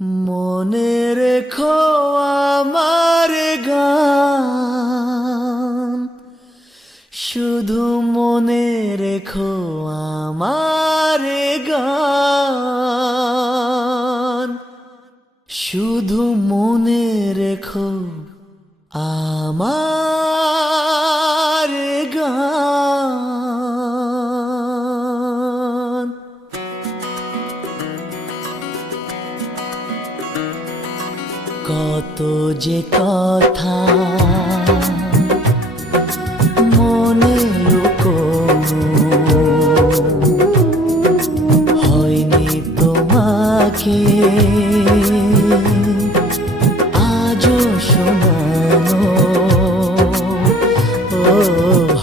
মনে রেখো আমার গান, শুধু মনে রেখো আমার গান, শুধু মনে রেখো আমার গান। কত যে কথা মনে লুকোনো, হয়নি তোমাকে আজও শোনানো। ও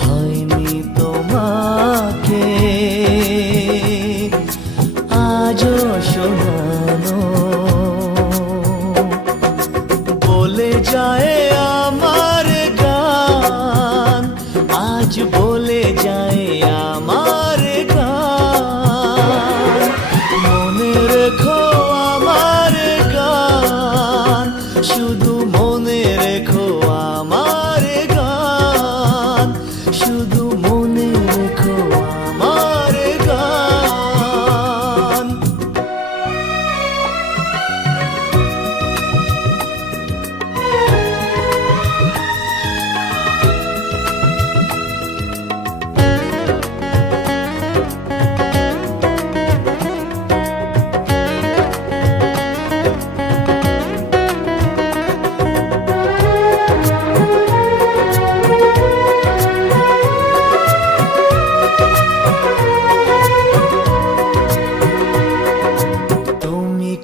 হয়নি তোমাকে আজও শোনানো। বলে যায় আমার গান, আজ বলে যায় আমার গান। মনে রেখো আমার গান, শুধু মনে রেখো আমার গান, শুধু মনে রেখো আমার গান।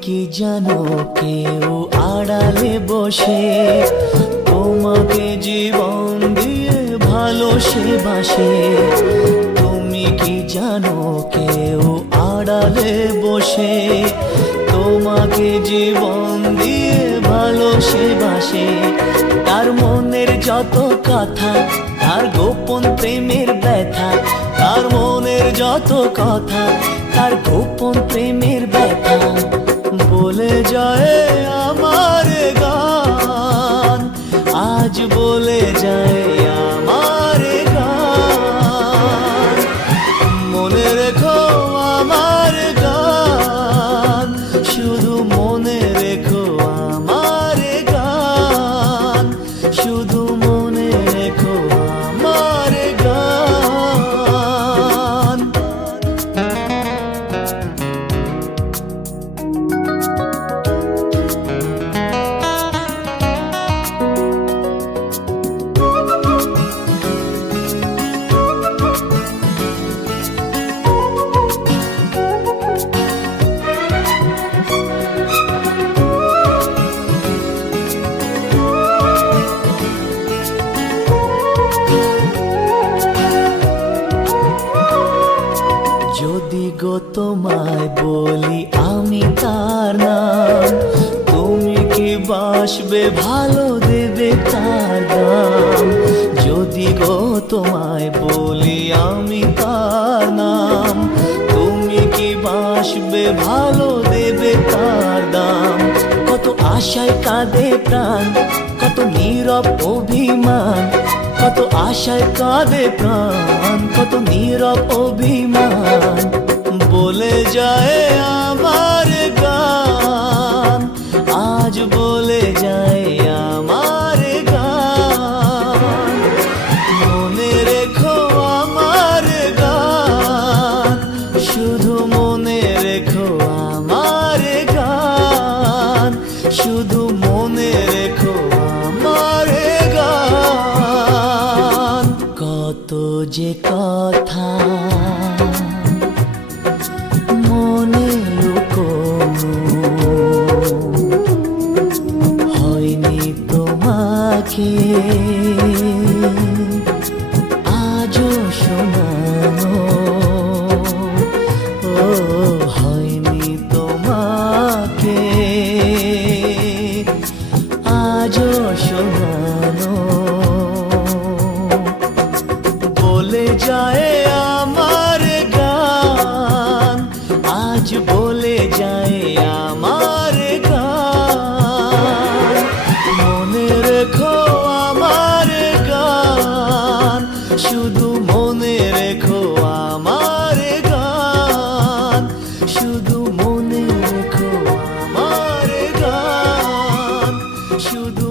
কি জানো কেউ আড়ালে বসে তোমাকে জীবন দিয়ে ভালোবাসে। তুমি কি জানো কেউ আড়ালে বসে তোমাকে জীবন দিয়ে ভালোবাসে। তার মনের যত কথা, তার গোপন প্রেমের ব্যথা, তার মনের যত কথা, তার গোপন প্রেমের ব্যথা বলে যায় আমার গান, আজ বলে যায় আমার গান। মনে রেখো আমার গান, শুধু মনে রেখো আমার গান, শুধু মনে রেখো আমার গান। যদি গো তোমায় বলি আমি তার নাম, তুমি কি বাসবে ভালো দেবে তার দাম। যদি গো তোমায় বলি আমি তার নাম, তুমি কি বাসবে ভালো দেবে তার দাম। কত আশায় কাঁদে প্রাণ, কত নীরব অভিমান, কত আশায় কাঁদে প্রাণ, কত নীরব অভিমান বলে যায় আমার গান, আজ বলে যায় আমার গান। মনে রেখো আমার গান, শুধু মনে রেখো আমার গান, শুধু মনে রেখো আমার গান। কত যে কথা মনে লুকোনো, হয়নি তোমাকে আজও শোনানো। ও হয়নি তোমাকে আজও শোনানো। বলে যায় আমার গান, আজ বলে যায় আমার গান। মনে রেখো আমার গান, শুধু মনে রেখো আমার গান, শুধু